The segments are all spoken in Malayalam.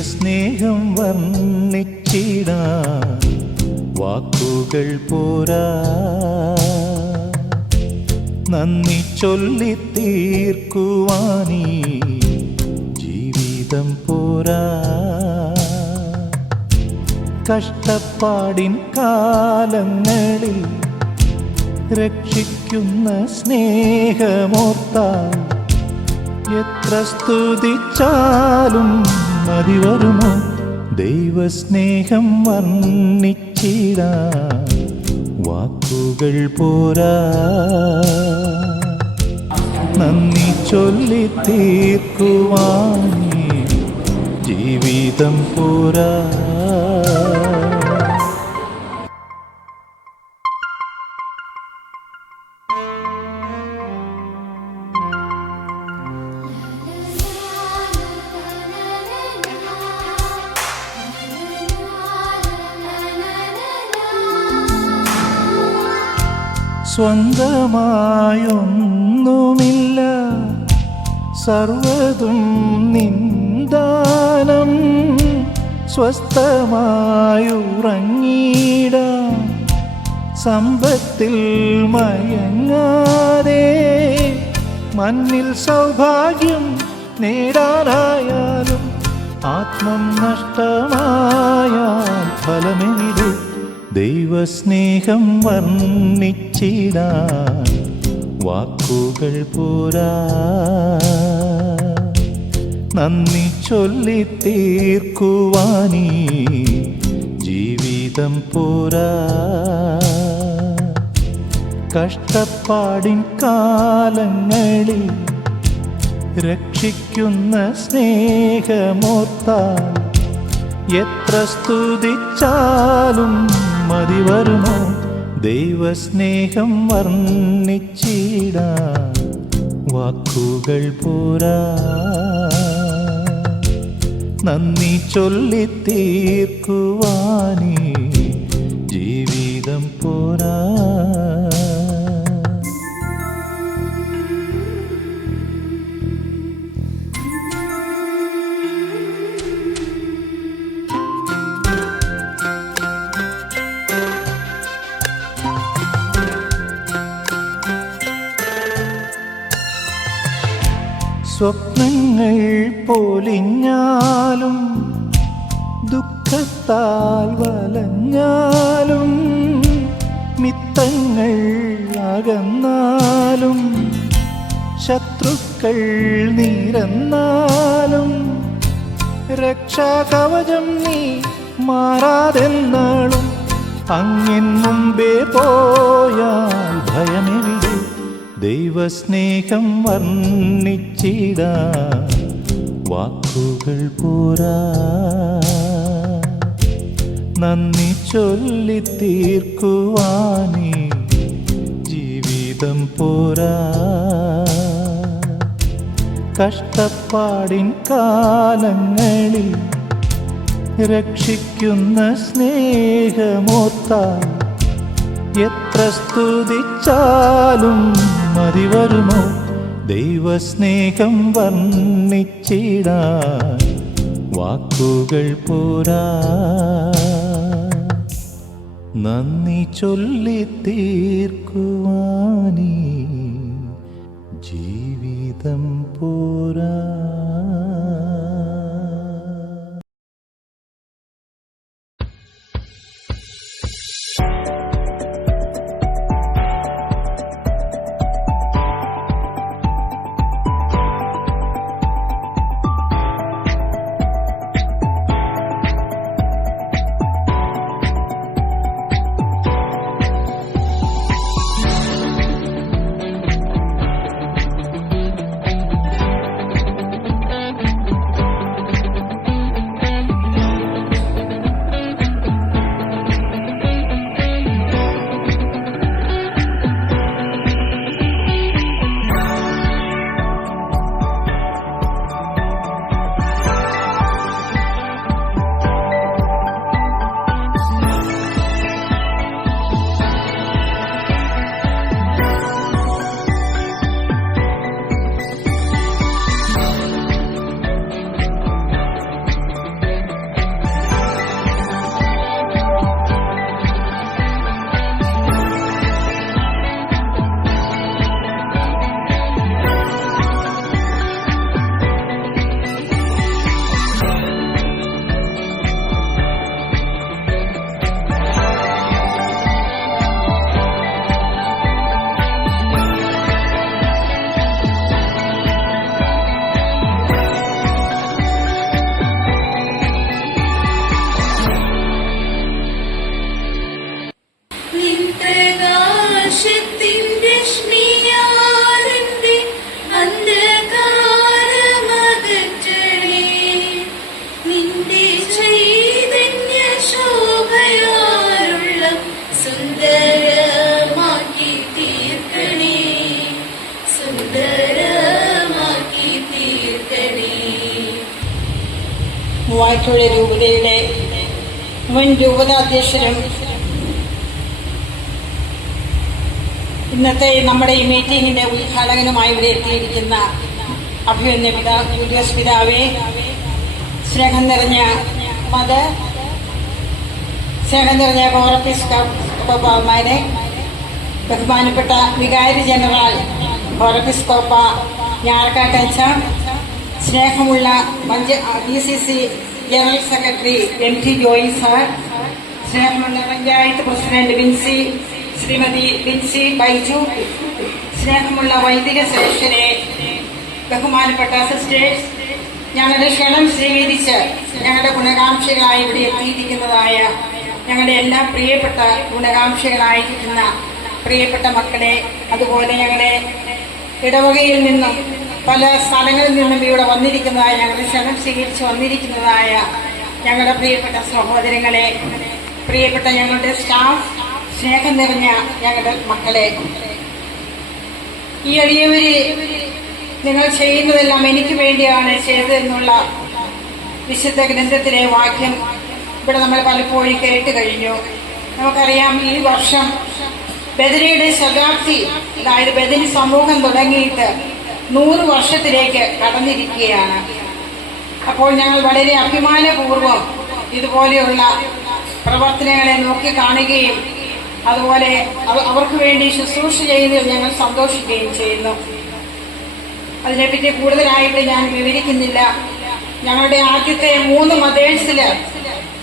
ദൈവസ്നേഹം വർണ്ണിച്ചിടാൻ വാക്കുകൾ പോരാ, നന്ദി ചൊല്ലി തീർക്കുവാനീ ജീവിതം പോരാ. കഷ്ടപ്പാടിൻ കാലങ്ങളിൽ രക്ഷിക്കുന്ന സ്നേഹമോർത്താൽ എത്ര സ്തുതിച്ചാലും മതി വരുമോ? ദൈവസ്നേഹം വർണ്ണിച്ചിടാൻ വാക്കുകൾ പോരാ, നന്ദി ചൊല്ലി തീർക്കുവാനീ ജീവിതം പോരാ. സ്വന്തമായൊന്നുമില്ല, സർവ്വതും നിന്ദാനം. സ്വസ്ഥമായുറങ്ങിടാം സമ്പത്തിൽ മയങ്ങാതെ, മണ്ണിൽ സൗഭാഗ്യം നേടാനായാലും ആത്മം നഷ്ടമായാൽ ഫലമെവിടെ? ദൈവസ്നേഹം വർണ്ണിച്ചിടാൻ വാക്കുകൾ പോരാ, നന്ദി ചൊല്ലി തീർക്കുവാനീ ജീവിതം പോരാ. കഷ്ടപ്പാടിൻ കാലങ്ങളിൽ രക്ഷിക്കുന്ന സ്നേഹമോർത്താൽ എത്ര സ്തുതിച്ചാലും മതി വരുമോ? ദൈവസ്നേഹം വർണ്ണിച്ചിടാൻ വാക്കുകൾ പോരാ, നന്ദി ചൊല്ലി തീർക്കുവാനീ ജീവിതം പോരാ. സ്വപ്നങ്ങൾ പൊലിഞ്ഞാലും ദുഃഖത്താൽ വലഞ്ഞാലും, മിത്തങ്ങൾ അകന്നാലും ശത്രുക്കൾ നിരന്നാലും, രക്ഷാകവചം നീ മാറാതെന്നാളും അങ്ങൻ മുമ്പേ പോയാൽ ഭയമെവിടെ? ദൈവസ്നേഹം വർണ്ണിച്ചിടാൻ വാക്കുകൾ പോരാ, നന്ദി ചൊല്ലി തീർക്കുവാനീ ജീവിതം പോരാ. കഷ്ടപ്പാടിൻ കാലങ്ങളിൽ രക്ഷിക്കുന്ന സ്നേഹമോർത്താൽ എത്ര സ്തുതിച്ചാലും മതി വരുമോ? ദൈവസ്നേഹം വർണ്ണിച്ചിടാൻ വാക്കുകൾ പോരാ, നന്ദി ചൊല്ലി തീർക്കുവാനീ ജീവിതം പോരാ. പ്രകാശത്തിൻ രശ്മിയാലെന്റെ അന്ധകാരമകറ്റണേ. നിന്റെ ചൈതന്യ ശോഭയാലുള്ള സുന്ദരമാക്കി തീർക്കണേ, സുന്ദരമാക്കി തീർക്കണേ. മൂവാറ്റുപുഴ രൂപതയുടെ മുൻ രൂപതാധ്യക്ഷനും ഇന്നത്തെ നമ്മുടെ ഈ മീറ്റിംഗിന്റെ ഉദ്ഘാടകനുമായി ഇവിടെ എത്തിയിരിക്കുന്ന അഭിമന്യ ജൂലിയോസ് പിതാവേ, സ്നേഹം നിറഞ്ഞ മദർ, സ്നേഹം നിറഞ്ഞ കോറപ്പിസ്കോപ്പമാരെ, ബഹുമാനപ്പെട്ട വികാരി ജനറൽ കോറപ്പിസ്കോപ്പ ഞാറക്കാട്ടച്ച, സ്നേഹമുള്ള DCC general secretary MT Joy sir, സ്നേഹമുള്ള പഞ്ചായത്ത് പ്രസിഡന്റ് ശ്രീമതി ബിൻസി ബൈജു, സ്നേഹമുള്ള വൈദിക ശ്രേഷ്ഠരെ, ബഹുമാനപ്പെട്ട സിസ്റ്റേഴ്സ്, ഞങ്ങളുടെ ക്ഷണം സ്വീകരിച്ച് ഞങ്ങളുടെ ഗുണകാംക്ഷികളായി ഇവിടെ എത്തിയിരിക്കുന്നതായ ഞങ്ങളുടെ എല്ലാ പ്രിയപ്പെട്ട ഗുണകാംക്ഷികളായിരിക്കുന്ന പ്രിയപ്പെട്ട മക്കളെ, അതുപോലെ ഞങ്ങളുടെ ഇടവകയിൽ നിന്നും പല സ്ഥലങ്ങളിൽ നിന്നും ഇവിടെ വന്നിരിക്കുന്നതായ ഞങ്ങളുടെ ക്ഷണം സ്വീകരിച്ച് വന്നിരിക്കുന്നതായ ഞങ്ങളുടെ പ്രിയപ്പെട്ട സഹോദരങ്ങളെ, പ്രിയപ്പെട്ട ഞങ്ങളുടെ സ്റ്റാഫ്, സ്നേഹം നിറഞ്ഞ ഞങ്ങളുടെ മക്കളെ, ഈ എളിയവര് നിങ്ങൾ ചെയ്യുന്നതെല്ലാം എനിക്ക് വേണ്ടിയാണ് ചെയ്തതെന്നുള്ള വിശുദ്ധ ഗ്രന്ഥത്തിലെ വാക്യം ഇവിടെ നമ്മൾ പലപ്പോഴും കേട്ട് കഴിഞ്ഞു. നമുക്കറിയാം, ഈ വർഷം ബദരിയുടെ ശതാബ്ദി, അതായത് ബദരി സമൂഹം തുടങ്ങിയിട്ട് 100 വർഷത്തിലേക്ക് കടന്നിരിക്കുകയാണ്. അപ്പോൾ ഞങ്ങൾ വളരെ അഭിമാനപൂർവം ഇതുപോലെയുള്ള പ്രവർത്തനങ്ങളെ നോക്കിക്കാണുകയും അതുപോലെ അവർക്ക് വേണ്ടി ശുശ്രൂഷ ചെയ്യുന്നതിൽ ഞങ്ങൾ സന്തോഷിക്കുകയും ചെയ്യുന്നു. അതിനെപ്പറ്റി കൂടുതലായിട്ട് ഞാൻ വിവരിക്കുന്നില്ല. ഞങ്ങളുടെ ആദ്യത്തെ 3 മദേഴ്സില്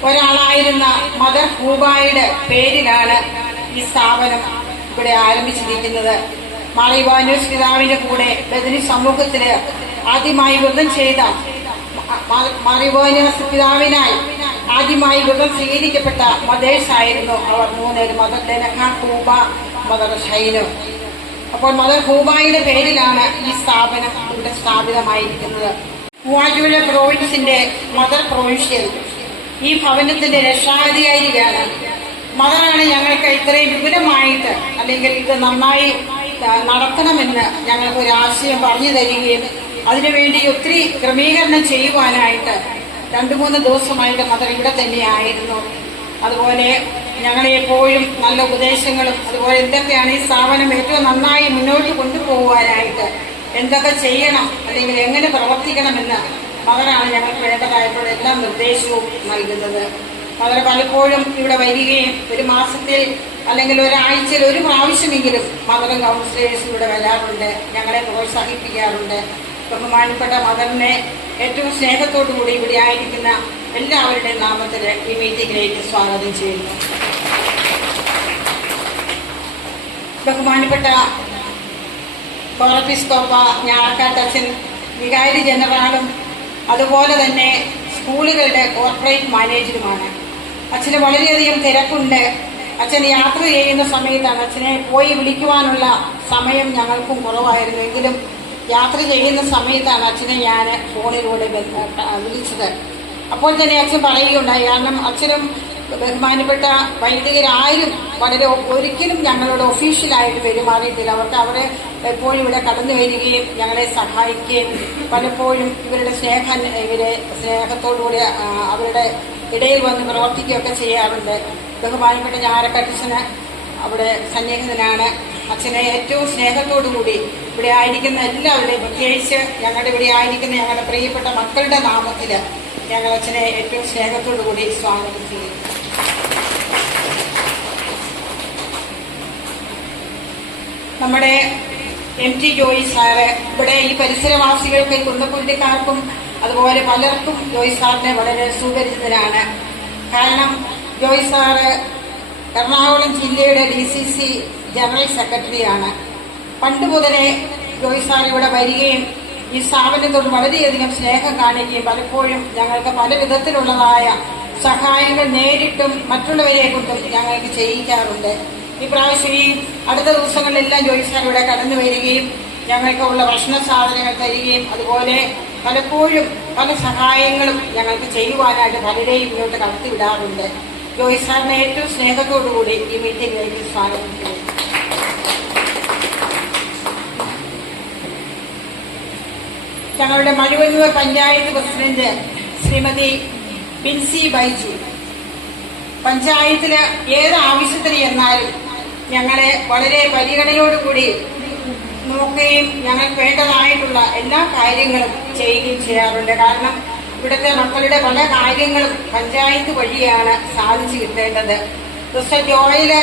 ഒരാളായിരുന്ന മദർ ഹൂബായുടെ പേരിലാണ് ഈ സ്ഥാപനം ഇവിടെ ആരംഭിച്ചിരിക്കുന്നത്. മാളിവാനൂസ് പിതാവിന്റെ കൂടെ ബദരി സമൂഹത്തില് ആദ്യമായി വ്രതം ചെയ്ത മാളിവാനൂസ് പിതാവിനായി ആദ്യമായി വ്രതം സ്വീകരിക്കപ്പെട്ട മദേഴ്സ് ആയിരുന്നു അവർ 3 മദർ ലെനഹ, ഹൂബ, മദർ ഷൈനു. അപ്പോൾ മദർ ഹൂബായുടെ പേരിലാണ് ഈ സ്ഥാപനം ഇവിടെ സ്ഥാപിതമായിരിക്കുന്നത്. മൂവാറ്റുപുഴ പ്രോവിൻസിന്റെ മദർ പ്രൊവിൻഷ്യൽ ഈ ഭവനത്തിന്റെ രക്ഷാധികാരിയാണ്. മദറാണ് ഞങ്ങൾക്ക് ഇത്രയും വിപുലമായിട്ട്, അല്ലെങ്കിൽ ഇത് നന്നായി നടത്തണമെന്ന് ഞങ്ങൾക്ക് ഒരു ആശയം പറഞ്ഞു തരികയും അതിനുവേണ്ടി ഒത്തിരി ക്രമീകരണം ചെയ്യുവാനായിട്ട് 2-3 ദിവസമായിട്ട് മദർ ഇവിടെ തന്നെയായിരുന്നു. അതുപോലെ ഞങ്ങളെ എപ്പോഴും നല്ല ഉപദേശങ്ങളും, അതുപോലെ എന്തൊക്കെയാണ് ഈ സ്ഥാപനം ഏറ്റവും നന്നായി മുന്നോട്ട് കൊണ്ടുപോകുവാനായിട്ട് എന്തൊക്കെ ചെയ്യണം, അല്ലെങ്കിൽ എങ്ങനെ പ്രവർത്തിക്കണമെന്ന് മദറാണ് ഞങ്ങൾക്ക് വേണ്ടതായപ്പോൾ എല്ലാ നിർദ്ദേശവും നൽകുന്നത്. മദർ പലപ്പോഴും ഇവിടെ വരികയും ഒരു മാസത്തിൽ അല്ലെങ്കിൽ ഒരാഴ്ചയിൽ 1 പ്രാവശ്യമെങ്കിലും മദറും കൗൺസിലേഴ്സും ഇവിടെ വരാറുണ്ട്, ഞങ്ങളെ പ്രോത്സാഹിപ്പിക്കാറുണ്ട്. ബഹുമാനപ്പെട്ട മദറിനെ ഏറ്റവും സ്നേഹത്തോടുകൂടി ഇവിടെ ആയിരിക്കുന്ന എല്ലാവരുടെയും നാമത്തിൽ ഈ മീറ്റിംഗിലേക്ക് സ്വാഗതം ചെയ്യുന്നു. ബഹുമാനപ്പെട്ട കോറപ്പിസ്കോപ്പ ഞാറക്കാട്ടച്ചൻ വികാരി ജനറലും അതുപോലെ തന്നെ സ്കൂളുകളുടെ കോർപ്പറേറ്റ് മാനേജറുമാണ്. അച്ഛന് വളരെയധികം തിരക്കുണ്ട്. അച്ഛൻ യാത്ര ചെയ്യുന്ന സമയത്താണ്, അച്ഛനെ പോയി വിളിക്കുവാനുള്ള സമയം ഞങ്ങൾക്കും കുറവായിരുന്നു. എങ്കിലും യാത്ര ചെയ്യുന്ന സമയത്താണ് അച്ഛനെ ഞാൻ ഫോണിലൂടെ വിളിച്ചത്. അപ്പോൾ തന്നെ അച്ഛൻ പറയുകയുണ്ടായി, കാരണം അച്ഛനും ബഹുമാനപ്പെട്ട വൈദികരാരും ഒരിക്കലും ഞങ്ങളോട് ഒഫീഷ്യലായിട്ട് പെരുമാറിയിട്ടില്ല. അവരെ എപ്പോഴും ഇവിടെ കടന്നു വരികയും ഞങ്ങളെ സഹായിക്കുകയും പലപ്പോഴും ഇവരെ സ്നേഹത്തോടുകൂടി അവരുടെ ഇടയിൽ വന്ന് പ്രവർത്തിക്കുകയൊക്കെ ചെയ്യാറുണ്ട്. ബഹുമാനപ്പെട്ട ഞാറക്കട്ടച്ചന് അവിടെ സന്നിഹിതനാണ്. അച്ഛനെ ഏറ്റവും സ്നേഹത്തോടുകൂടി ഇവിടെ ആയിരിക്കുന്ന എല്ലാവരുടെയും, പ്രത്യേകിച്ച് ഞങ്ങളുടെ ഇവിടെ ആയിരിക്കുന്ന ഞങ്ങളുടെ പ്രിയപ്പെട്ട മക്കളുടെ നാമത്തിൽ ഞങ്ങൾ അച്ഛനെ ഏറ്റവും സ്നേഹത്തോടുകൂടി സ്വാഗതം ചെയ്യും. നമ്മുടെ MT ജോയി സാറ് ഇവിടെ ഈ പരിസരവാസികൾക്ക്, കുന്നപ്പുള്ളിക്കാർക്കും അതുപോലെ പലർക്കും ജോയി സാറിനെ വളരെ സുപരിചിതനാണ്. കാരണം ജോയി സാറ് എറണാകുളം ജില്ലയുടെ DCC ജനറൽ സെക്രട്ടറിയാണ്. പണ്ട് മുതലേ ജോയി സാർ ഇവിടെ വരികയും ഈ സ്ഥാപനത്തോട് വളരെയധികം സ്നേഹം കാണിക്കുകയും പലപ്പോഴും ഞങ്ങൾക്ക് പല വിധത്തിലുള്ളതായ സഹായങ്ങൾ നേരിട്ടും മറ്റുള്ളവരെ കൊണ്ടും ഞങ്ങൾക്ക് ചെയ്യിക്കാറുണ്ട്. ഇപ്രാവശ്യം ഈ അടുത്ത ദിവസങ്ങളിലെല്ലാം ജോയി സാർ ഇവിടെ കടന്നു വരികയും ഞങ്ങൾക്കുള്ള ഭക്ഷണ സാധനങ്ങൾ തരികയും അതുപോലെ പലപ്പോഴും പല സഹായങ്ങളും ഞങ്ങൾക്ക് ചെയ്യുവാനായിട്ട് പലരെയും ഇങ്ങോട്ട് കടത്തിവിടാറുണ്ട്. ജോയി സാറിനെ ഏറ്റവും സ്നേഹത്തോടുകൂടി ഈ മീറ്റിംഗിലേക്ക് സ്വാഗതം ചെയ്യുന്നു. ഞങ്ങളുടെ മഴുവന്നൂർ പഞ്ചായത്ത് പ്രസിഡന്റ് ശ്രീമതി ബിൻസി ബൈജു, പഞ്ചായത്തില് ഏത് ആവശ്യത്തിന് ചെന്നാലും ഞങ്ങളെ വളരെ പരിഗണനയോടുകൂടി നോക്കുകയും ഞങ്ങൾക്ക് വേണ്ടതായിട്ടുള്ള എല്ലാ കാര്യങ്ങളും ചെയ്യുകയും ചെയ്യാറുണ്ട്. കാരണം ഇവിടുത്തെ മക്കളുടെ പല കാര്യങ്ങളും പഞ്ചായത്ത് വഴിയാണ് സാധിച്ചു കിട്ടേണ്ടത്. സിസ്റ്റർ ജോയില്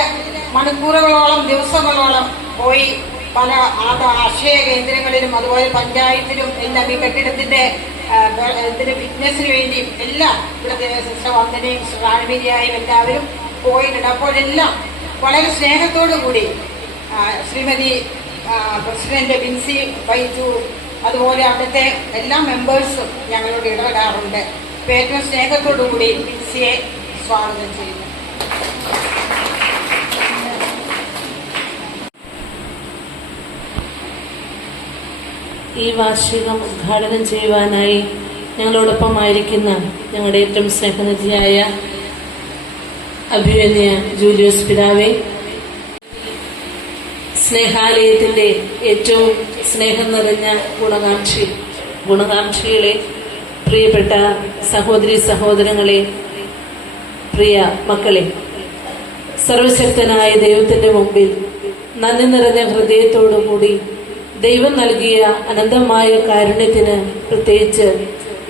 മണിക്കൂറുകളോളം ദിവസങ്ങളോളം പോയി പല അക്ഷയ കേന്ദ്രങ്ങളിലും അതുപോലെ പഞ്ചായത്തിലും എല്ലാം ഈ കെട്ടിടത്തിന്റെ ഫിറ്റ്നസിന് വേണ്ടിയും എല്ലാം ഇവിടുത്തെ സിസ്റ്റർ വന്ദനയും റാണിമേരിയായും എല്ലാവരും പോയിട്ടുണ്ട്. അപ്പോഴെല്ലാം വളരെ സ്നേഹത്തോടു കൂടി ശ്രീമതി പ്രസിഡന്റ് ബിൻസി ബൈജു അതുപോലെ അവിടുത്തെ എല്ലാ മെമ്പേഴ്സും ഞങ്ങളോട് ഇടപെടാറുണ്ട്. ഏറ്റവും സ്നേഹത്തോടു കൂടി ബിൻസിയെ സ്വാഗതം ചെയ്യുന്നു. ഈ വാർഷികം ഉദ്ഘാടനം ചെയ്യുവാനായി ഞങ്ങളോടൊപ്പമായിരിക്കുന്ന ഞങ്ങളുടെ ഏറ്റവും സ്നേഹനിധിയായ അഭിമന്യ ജൂലിയോസ് പിതാവേ, സ്നേഹാലയത്തിന്റെ ഏറ്റവും സ്നേഹം നിറഞ്ഞ ഗുണകാംക്ഷികളെ, പ്രിയപ്പെട്ട സഹോദരി സഹോദരങ്ങളെ, പ്രിയ മക്കളെ, സർവശക്തനായ ദൈവത്തിന്റെ മുമ്പിൽ നന്ദി നിറഞ്ഞ ഹൃദയത്തോടുകൂടി ദൈവം നൽകിയ അനന്തമായ കാരുണ്യത്തിന്, പ്രത്യേകിച്ച്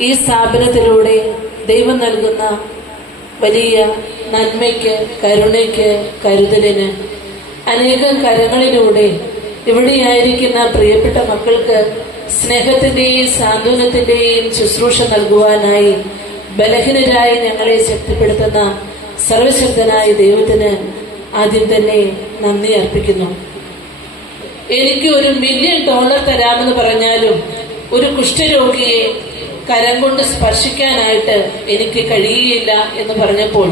ഈ സ്ഥാപനത്തിലൂടെ ദൈവം നൽകുന്ന വലിയ നന്മയ്ക്ക്, കരുണയ്ക്ക്, കരുതലിന് അനേകം കരങ്ങളിലൂടെ ഇവിടെയായിരിക്കുന്ന പ്രിയപ്പെട്ട മക്കൾക്ക് സ്നേഹത്തിന്റെയും സാന്ത്വനത്തിന്റെയും ശുശ്രൂഷ നൽകുവാനായി ബലഹീനരായി ഞങ്ങളെ ശക്തിപ്പെടുത്തുന്ന സർവശക്തനായ ദൈവത്തിന് ആദ്യം തന്നെ നന്ദി അർപ്പിക്കുന്നു. എനിക്ക് $1 മില്യൺ തരാമെന്ന് പറഞ്ഞാലും ഒരു കുഷ്ഠരോഗിയെ കരം കൊണ്ട് സ്പർശിക്കാനായിട്ട് എനിക്ക് കഴിയുകയില്ല എന്ന് പറഞ്ഞപ്പോൾ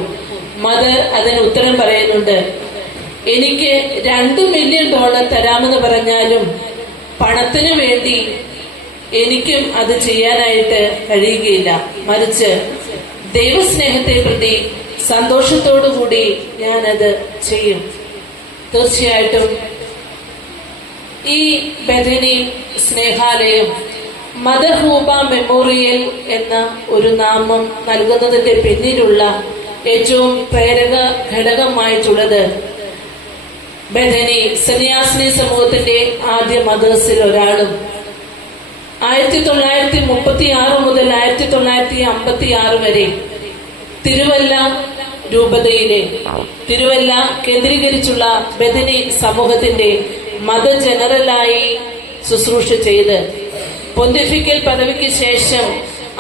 മദർ അതിന് ഉത്തരം പറയുന്നുണ്ട്, എനിക്ക് $2 മില്യൺ തരാമെന്ന് പറഞ്ഞാലും പണത്തിന് വേണ്ടി എനിക്കും അത് ചെയ്യാനായിട്ട് കഴിയുകയില്ല. മറിച്ച് ദൈവസ്നേഹത്തെ പ്രതി സന്തോഷത്തോടു കൂടി ഞാനത് ചെയ്യും. തീർച്ചയായിട്ടും ഈ ബഥനി സ്നേഹാലയം മദർ ഹൂബ മെമ്മോറിയൽ എന്ന ഒരു നാമം നൽകുന്നതിന്റെ പിന്നിലുള്ള ഏറ്റവും പ്രേരക ഘടകമായിട്ടുള്ളത് ബഥനി സന്യാസിനി സമൂഹത്തിന്റെ ആദ്യ മദേഴ്സിൽ ഒരാളും 1936 മുതൽ 1956 വരെ തിരുവല്ല രൂപതയിലെ തിരുവല്ല കേന്ദ്രീകരിച്ചുള്ള ബഥനി സമൂഹത്തിന്റെ മദർ ജനറലായി ശുശ്രൂഷ ചെയ്ത് പൊന്തിഫിക്കൽ പദവിക്ക് ശേഷം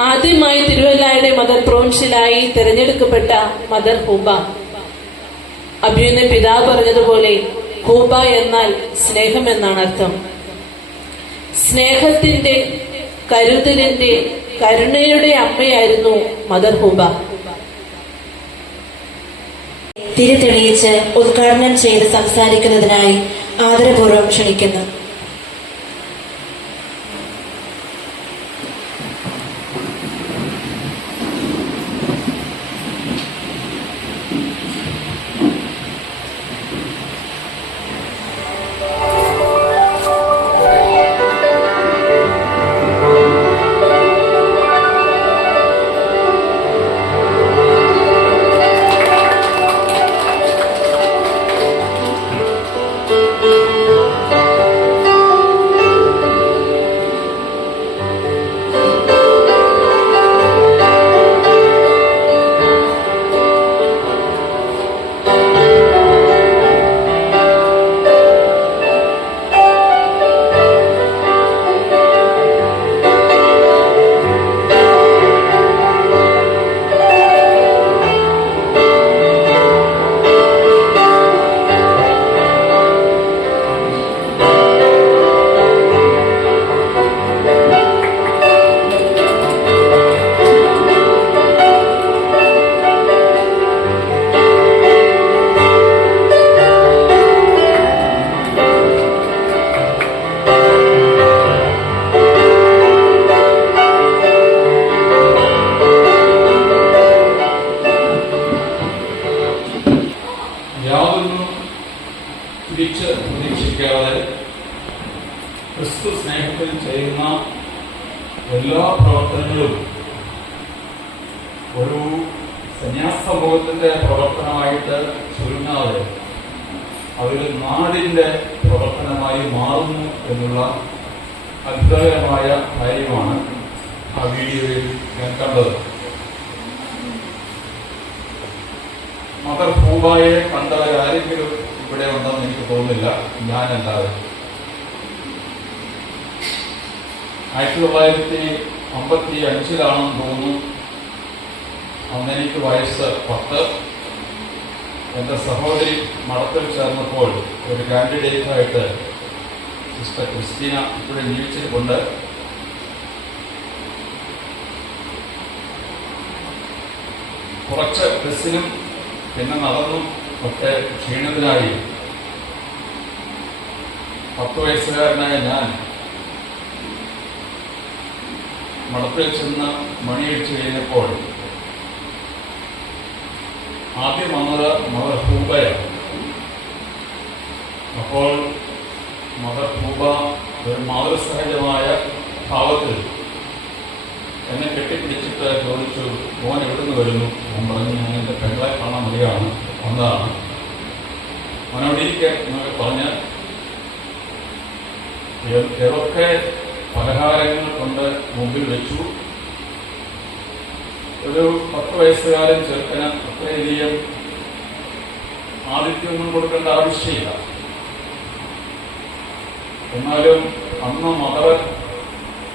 ആദ്യമായി തിരുവല്ലയുടെ മദർ പ്രൊവിൻഷ്യലായി തിരഞ്ഞെടുക്കപ്പെട്ട മദർ ഹൂബ. അഭിമന്യ പിതാവ് പറഞ്ഞതുപോലെ ഹൂബ എന്നാൽ സ്നേഹം എന്നാണ് അർത്ഥം. സ്നേഹത്തിന്റെ, കരുതലിന്റെ, കരുണയുടെ അമ്മയായിരുന്നു മദർ ഹൂബ. തിരിതെളിയിച്ച് ഉദ്ഘാടനം ചെയ്ത് സംസാരിക്കുന്നതിനായി ആദരപൂർവ്വം ക്ഷണിക്കുന്നു. പ്രതീക്ഷിക്കാതെ ക്രിസ്തു സ്നേഹത്തിൽ ചെയ്യുന്ന എല്ലാ പ്രവർത്തനങ്ങളും ഒരു സന്യാസ സമൂഹത്തിന്റെ പ്രവർത്തനമായിട്ട് ചുരുങ്ങാതെ അതൊരു നാടിന്റെ പ്രവർത്തനമായി മാറുന്നു എന്നുള്ള അത്ഭുതകരമായ കാര്യമാണ് ആ വീഡിയോയിൽ ഞാൻ കണ്ടത്. മദർ ഹൂബായെ കണ്ടവരാരെങ്കിലും ഇവിടെ ഉണ്ടെന്ന് എനിക്ക് തോന്നുന്നില്ല, ഞാനല്ലാതെ. 1955 തോന്നുന്നു. അന്നെനിക്ക് വയസ്സ് 10. എൻ്റെ സഹോദരി മഠത്തിൽ ചേർന്നപ്പോൾ ഒരു കാൻഡിഡേറ്റായിട്ട് സിസ്റ്റർ ക്രിസ്റ്റീന ഇവിടെ ജീവിച്ചിട്ടുണ്ട്. കുറച്ച് ബസ്സിനും പിന്നെ നടന്നും ഒക്കെ ക്ഷീണിതനായി 10 വയസ്സുകാരനായ ഞാൻ മഠത്തിൽ ചെന്ന് മണിയടിച്ചു കഴിഞ്ഞപ്പോൾ ആദ്യം വന്നത് മദർ ഹൂബയാണ്. അപ്പോൾ മദർ ഹൂബ ഒരു മാതൃസഹജമായ ഭാവത്തിൽ എന്നെ കെട്ടിപ്പിടിച്ചിട്ട് ചോദിച്ചു, മോൻ എവിടുന്ന് വരുന്നു? ഞാൻ പറഞ്ഞു, ഞാൻ എൻ്റെ പെങ്ങളെ കാണാൻ വരികയാണ്, വന്നതാണ്. മോനവിടെ ഇരിക്കാൻ എന്നൊക്കെ പറഞ്ഞ് ഏതൊക്കെ പലഹാരങ്ങൾ കൊണ്ട് മുമ്പിൽ വെച്ചു. ഒരു 10 വയസ്സുകാരൻ ചെറുക്കന് അത്രയധികം ആതിഥ്യമൊന്നും കൊടുക്കേണ്ട ആവശ്യമില്ല. എന്നാലും അന്ന് മദർ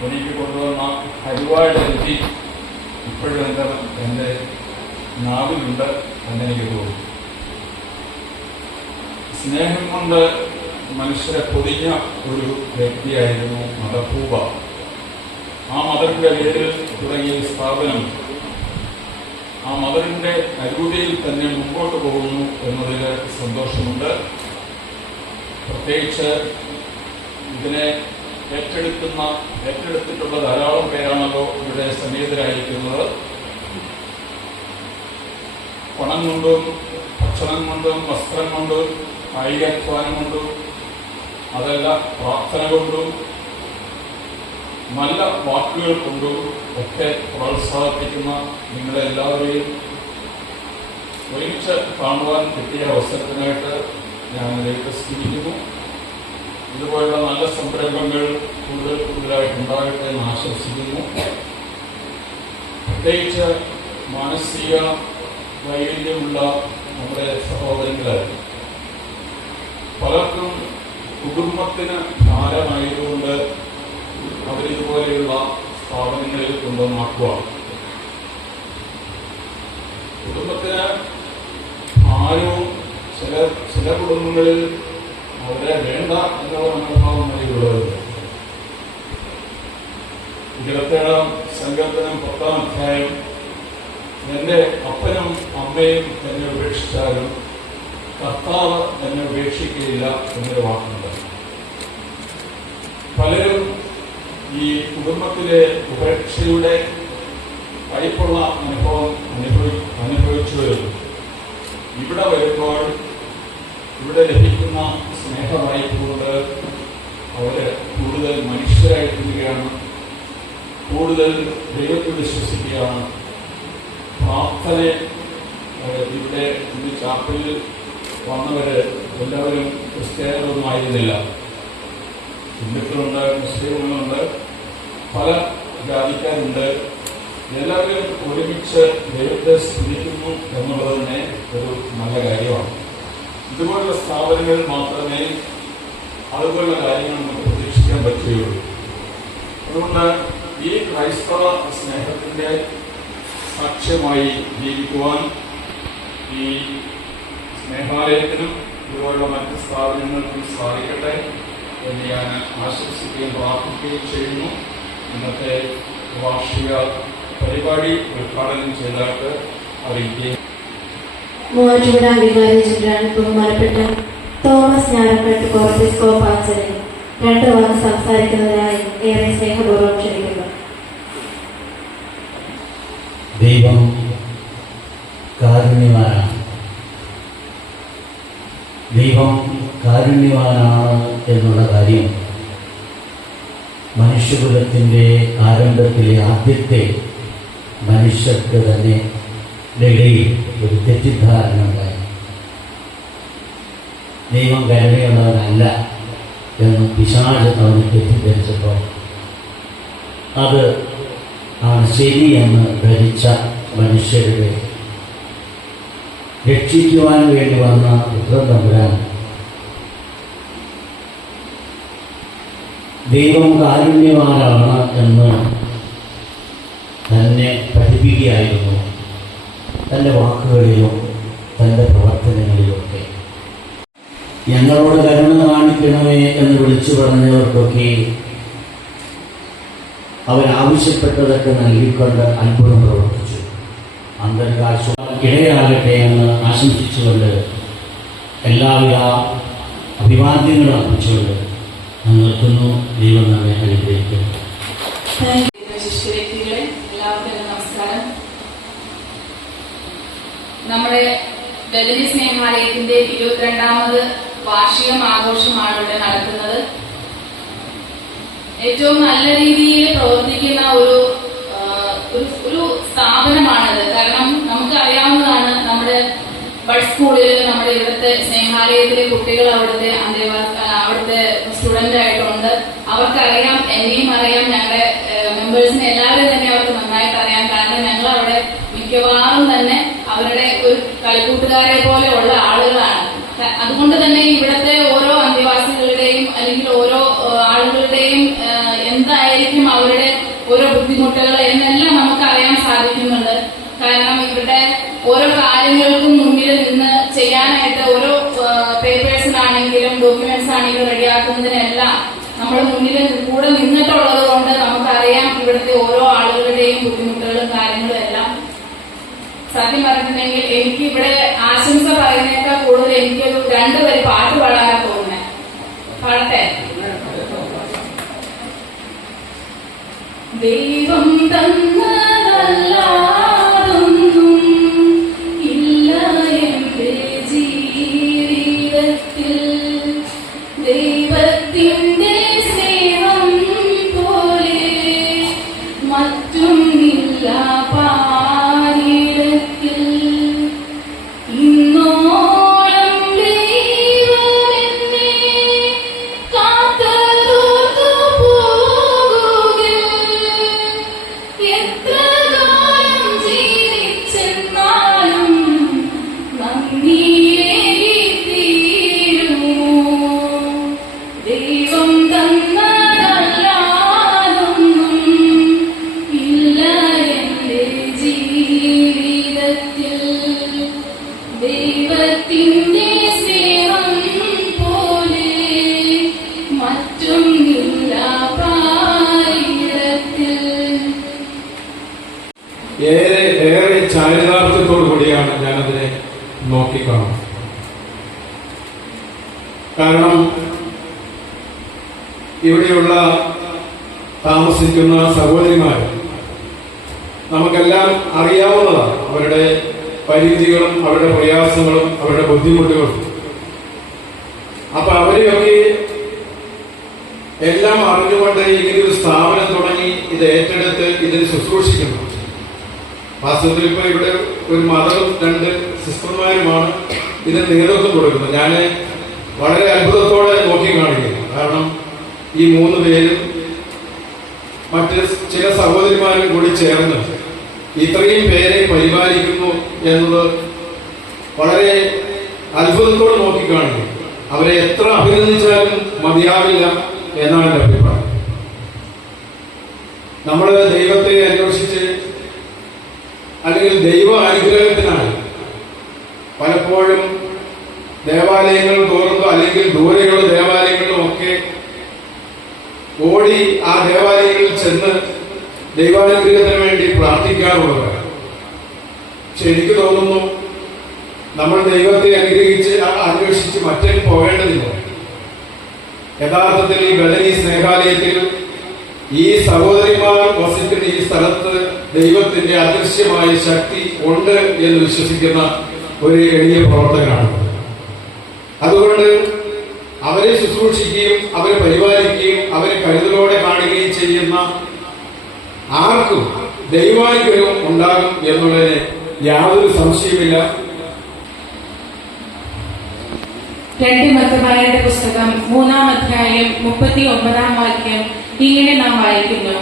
എനിക്ക് കൊണ്ടുവന്ന ഹലുവയുടെ രുചി ഇപ്പോഴും എൻ്റെ നാവിലുണ്ട് എന്നെനിക്ക് തോന്നുന്നു. സ്നേഹം കൊണ്ട് മനുഷ്യരെ പൊതിഞ്ഞ ഒരു വ്യക്തിയായിരുന്നു മദർ ഹൂബ. ആ മദറിന്റെ പേരിൽ തുടങ്ങിയ സ്ഥാപനം ആ മദറിന്റെ അരൂപയിൽ തന്നെ മുമ്പോട്ട് പോകുന്നു എന്നതിൽ സന്തോഷമുണ്ട്. പ്രത്യേകിച്ച് ഇതിനെ ഏറ്റെടുത്തിട്ടുള്ള ധാരാളം പേരാണല്ലോ ഇവിടെ സന്നിഹിതരായിരിക്കുന്നത്. പണം കൊണ്ടും ഭക്ഷണം കൊണ്ടും വസ്ത്രം കൊണ്ടും കായികാധ്വാനം കൊണ്ടും അതല്ല പ്രാർത്ഥന കൊണ്ടും നല്ല വാക്കുകൾ കൊണ്ടും ഒക്കെ പ്രോത്സാഹിപ്പിക്കുന്ന നിങ്ങളെല്ലാവരെയും ഒരുമിച്ച് കാണുവാൻ കിട്ടിയ അവസരത്തിനായിട്ട് ഞാൻ ദൈവത്തെ സ്തുതിക്കുന്നു. ഇതുപോലുള്ള നല്ല സംരംഭങ്ങൾ കൂടുതലായിട്ടുണ്ടാകട്ടെ എന്ന് ആശംസിക്കുന്നു. പ്രത്യേകിച്ച് മാനസിക വൈകല്യമുള്ള നമ്മുടെ സഹോദരങ്ങൾ പലർക്കും കുടുംബത്തിന് ഭാരമായതുകൊണ്ട് അവരിതുപോലെയുള്ള സ്ഥാപനങ്ങളിൽ കൊണ്ടുവന്നാക്കുക. കുടുംബത്തിന് ഭാരവും ചില കുടുംബങ്ങളിൽ അവരെ വേണ്ട എന്നുള്ള മനോഭാവം നൽകിയുള്ളത്. 27 സങ്കീർത്തനം 10 അധ്യായം, എൻ്റെ അപ്പനും അമ്മയും എന്നെ ഉപേക്ഷിച്ചാലും കർത്താവ് എന്നെ ഉപേക്ഷിക്കുകയില്ല എന്നൊരു വാക്കുണ്ട്. പലരും ഈ കുടുംബത്തിലെ ഉപേക്ഷയുടെ കയ്പുള്ള അനുഭവം അനുഭവിച്ചു വരുന്നു. ഇവിടെ വരുമ്പോൾ ഇവിടെ ലഭിക്കുന്ന സ്നേഹവായ്പുകൊണ്ട് അവര് കൂടുതൽ മനുഷ്യരായി തീരുകയാണ്, കൂടുതൽ ദൈവത്തിൽ വിശ്വസിക്കുകയാണ്. പ്രാർത്ഥന ഇവിടെ ഇന്ന് ചാപ്പലിൽ വന്നവര് എല്ലാവരും ക്രിസ്ത്യാനികളൊന്നും ആയിരുന്നില്ല. ഹിന്ദുക്കളുണ്ട്, മുസ്ലിങ്ങളുണ്ട്, പല ജാതിക്കാരുണ്ട്. എല്ലാവരും ഒരുമിച്ച് ദൈവത്തെ സ്തുതിക്കുന്നു എന്നുള്ളത് തന്നെ ഒരു നല്ല കാര്യമാണ്. ഇതുപോലുള്ള സ്ഥാപനങ്ങൾ മാത്രമേ അതുപോലുള്ള കാര്യങ്ങൾ നമുക്ക് പ്രതീക്ഷിക്കാൻ പറ്റുകയുള്ളൂ. അതുകൊണ്ട് ഈ ക്രൈസ്തവ സ്നേഹത്തിന്റെ സാക്ഷ്യമായി ജീവിക്കുവാൻ ഈ സ്നേഹാലയത്തിനും ഇതുപോലുള്ള മറ്റ് സ്ഥാപനങ്ങൾക്കും സാധിക്കട്ടെ എന്ന് ഞാൻ ആശംസിക്കുകയും പ്രാർത്ഥിക്കുകയും ചെയ്യുന്നു. ഇന്നത്തെ വാർഷിക പരിപാടി ഉദ്ഘാടനം ചെയ്തതായിട്ട് അറിയിക്കുകയും മൂവാറ്റുപുഴ വികാരി ജനറൽ ബഹുമാനപ്പെട്ട തോമസ് ഞാറക്കട്ട് കോർപ്പിസ്കോപ്പാച്ചനെ 2 വാക്ക് സംസാരിക്കുന്നതിനായി ഏറെ സ്നേഹപൂർവ്വം ക്ഷണിക്കുന്നു. ദൈവം കാരുണ്യവാനാണ്. ദൈവം കാരുണ്യവാനാണ് എന്നുള്ള കാര്യം മനുഷ്യകുലത്തിൻ്റെ ആരംഭത്തിലെ ആദ്യത്തെ മനുഷ്യർക്ക് തന്നെ ഇടയിൽ ഒരു തെറ്റിദ്ധാരണ ഉണ്ടായി. ദൈവം കരുണയുള്ളവനല്ല എന്ന് പിശാച് അവന് തെറ്റിദ്ധരിച്ചപ്പോൾ അത് ആണ് ശരിയെന്ന് ധരിച്ച മനുഷ്യരുടെ രക്ഷിക്കുവാൻ വേണ്ടി വന്ന പുത്രൻ തമ്പുരാൻ ദൈവം കാരുണ്യവാനാണ് എന്ന് തന്നെ പഠിപ്പിക്കുകയായിരുന്നു തൻ്റെ വാക്കുകളിലും തൻ്റെ പ്രവർത്തനങ്ങളിലുമൊക്കെ. ഞങ്ങളോട് കരുണ കാണിക്കണമേ എന്ന് വിളിച്ചു പറഞ്ഞവർക്കൊക്കെ അവരാവശ്യപ്പെട്ടതൊക്കെ നൽകിക്കൊണ്ട് അത്ഭുതം പ്രവർത്തിച്ചു. അന്തർകാശം ഇടയാകട്ടെ എന്ന് ആശംസിച്ചുകൊണ്ട് എല്ലാവിധ അഭിവാദ്യങ്ങളും അർപ്പിച്ചുകൊണ്ട് നിർത്തുന്നു. ദൈവം നമ്മെ അനുഗ്രഹിക്കുന്നു. ശിഷ്യ വ്യക്തികളെ എല്ലാവർക്കും എൻ്റെ നമസ്കാരം. നമ്മുടെ ബദനി സ്നേഹാലയത്തിന്റെ 22ാമത് വാർഷികം ആഘോഷമാണ് ഇവിടെ നടക്കുന്നത്. ഏറ്റവും നല്ല രീതിയിൽ പ്രവർത്തിക്കുന്ന ഒരു സ്ഥാപനമാണിത്. കാരണം നമുക്ക് അറിയാവുന്നതാണ്, നമ്മുടെ ബഡ് സ്കൂളിൽ നമ്മുടെ ഇവിടുത്തെ സ്നേഹാലയത്തിലെ കുട്ടികൾ അവിടുത്തെ സ്റ്റുഡന്റ് ആയിട്ടുണ്ട്. അവർക്കറിയാം, എന്നെയും അറിയാം, ഞങ്ങളുടെ മെമ്പേഴ്സിനെ എല്ലാവരും തന്നെ അവർക്ക് നന്നായിട്ട് അറിയാം. കാരണം ഞങ്ങൾ അവിടെ മിക്കവാറും തന്നെ അവരുടെ ഒരു കളിക്കൂട്ടുകാരെ പോലെ ഉള്ള ആളുകളാണ്. അതുകൊണ്ട് തന്നെ ഇവിടുത്തെ ഓരോ അന്തേവാസികളുടെയും അല്ലെങ്കിൽ ഓരോ ആളുകളുടെയും എന്തായിരിക്കും അവരുടെ ഓരോ ബുദ്ധിമുട്ടുകൾ എന്നെല്ലാം നമുക്ക് അറിയാൻ സാധിക്കുന്നുണ്ട്. കാരണം ഇവരുടെ ഓരോ കാര്യങ്ങൾക്കും മുന്നിൽ നിന്ന് ചെയ്യാനായിട്ട് ഓരോ പേപ്പേഴ്സിനാണെങ്കിലും ഡോക്യുമെന്റ്സ് ആണെങ്കിലും റെഡിയാക്കുന്നതിനെല്ലാം നമ്മൾ മുന്നിൽ കൂടെ നിന്നിട്ടുള്ളത് കൊണ്ട് നമുക്കറിയാം ഇവിടുത്തെ ഓരോ ആളുകളുടെയും ബുദ്ധിമുട്ടുകളും കാര്യങ്ങളും എല്ലാം. സത്യം പറഞ്ഞിട്ടുണ്ടെങ്കിൽ എനിക്ക് ഇവിടെ ആശംസ പറയുന്നേക്കാൾ കൂടുതൽ എനിക്കൊരു 2 വരി പാട്ട് പാടാനാണ് തോന്നുന്നത്. പാടട്ടെ? ദൈവം തന്നതല്ലാതൊന്നും ഇല്ല എന്റെ ജീവിതത്തിൽ, ദൈവത്തിന്റെ സ്നേഹം പോലെ മറ്റൊന്നില്ല പാരിടത്തിൽ. ഇന്നോളം ദൈവമെന്നെ കാത്തതോർത്തു പോകുകിൽ, എത്ര കാലം ജീവിച്ചെന്നാലും നന്ദിയേകി തീരുമോ? ദൈവം തന്നതല്ലാതൊന്നും ഇല്ല എന്റെ ജീവിതത്തിൽ, ദൈവത്തിന്റെ സ്നേഹം പോലെ മറ്റൊന്നില്ല പാരിടത്തിൽ. ഏറെ ചാരിതാർത്ഥ്യത്തോടു കൂടിയാണ് ഞാനതിനെ നോക്കിക്കാണുന്നത്. കാരണം ഇവിടെയുള്ള താമസിക്കുന്ന സഹോദരിമാർ നമുക്കെല്ലാം അറിയാവുന്നതാണ്. അവരുടെ പരിമിതികളും അവരുടെ പ്രയാസങ്ങളും അവരുടെ ബുദ്ധിമുട്ടുകളും. അപ്പൊ അവരെയൊക്കെ എല്ലാം അറിഞ്ഞുകൊണ്ട് ഇങ്ങനൊരു സ്ഥാപനം തുടങ്ങി ഇത് ഏറ്റെടുത്ത് ഇതിന് ശുശ്രൂഷിക്കുന്നു. വാസ്തവത്തിൽ ഇപ്പൊ ഇവിടെ ഒരു മദറും 2 സിസ്റ്റർമാരുമാണ് ഇതിന് നേതൃത്വം കൊടുക്കുന്നത്. ഞാൻ വളരെ അത്ഭുതത്തോടെ നോക്കിക്കാണിക്കുന്നു. കാരണം ഈ 3 പേരും മറ്റ് ചില സഹോദരിമാരും കൂടി ചേർന്ന് ഇത്രയും പേരെ പരിപാലിക്കുന്നു എന്നത് വളരെ അത്ഭുതത്തോടെ നോക്കിക്കാണിക്കുന്നു. അവരെ എത്ര അഭിനന്ദിച്ചാലും മതിയാവില്ല എന്നാണ് എൻ്റെ അഭിപ്രായം. നമ്മൾ ദൈവത്തെ അന്വേഷിച്ച് അല്ലെങ്കിൽ ദൈവ അനുഗ്രഹത്തിനായി പലപ്പോഴും ദേവാലയങ്ങൾ തോറുമ്പോൾ അല്ലെങ്കിൽ ദൂരെയുള്ള ദേവാലയങ്ങളിലും ഒക്കെ ഓടി ആ ദേവാലയങ്ങളിൽ ചെന്ന് ദൈവാനുഗ്രഹത്തിന് വേണ്ടി പ്രാർത്ഥിക്കാറുള്ളവരാണ്. പക്ഷെ എനിക്ക് തോന്നുന്നു നമ്മൾ ദൈവത്തെ അനുഗ്രഹിച്ച് അന്വേഷിച്ച് മറ്റേക്ക് പോകേണ്ടതില്ല. യഥാർത്ഥത്തിൽ ഈ ബദനി സ്നേഹാലയത്തിൽ ഈ സഹോദരിമാർ വസിക്കുന്ന ഈ സ്ഥലത്ത് ദൈവത്തിന്റെ അദൃശ്യമായ ശക്തി ഉണ്ട് എന്ന് വിശ്വസിക്കുന്ന ഒരു എളിയ പ്രവർത്തകനാണ്. അതുകൊണ്ട് അവരെ ശുശ്രൂഷിക്കുകയും അവരെ പരിപാലിക്കുകയും അവരെ കരുതലോടെ കാണുകയും ചെയ്യുന്ന ആർക്കും ദൈവാനുഗ്രഹം ഉണ്ടാകും എന്നുള്ളതിന് യാതൊരു സംശയമില്ല. 2 മത്തമായരുടെ പുസ്തകം 3-ാം അധ്യായം 39-ാം വാക്യം ഇങ്ങനെ നാം വായിക്കുന്നു: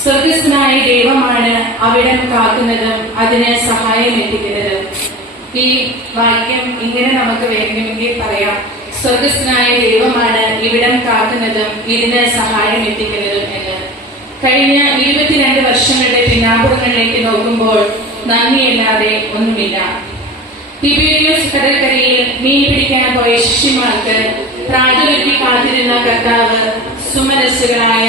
സ്വർഗസ്ഥനായ ദൈവമാണ് അവിടം കാക്കുന്നതും അതിന് സഹായം എത്തിക്കുന്നതും. ഈ വാക്യം ഇങ്ങനെ നമുക്ക് വേണമെങ്കിൽ പറയാം: സ്വർഗസ്ഥനായ ദൈവമാണ് ഇവിടം കാക്കുന്നതും ഇതിന് സഹായം എത്തിക്കുന്നതും എന്ന്. കഴിഞ്ഞ 22 വർഷങ്ങളുടെ പിന്നാമ്പുറങ്ങളിലേക്ക് നോക്കുമ്പോൾ നന്ദിയല്ലാതെ ഒന്നുമില്ല. തിബേരിയോസ് കടൽക്കരയിൽ മീൻ പിടിക്കാൻ പോയ ശിഷ്യന്മാർക്ക് പ്രാതിപത്യ കാത്തിരുന്ന കർത്താവ് സുമനസ്സുകളായ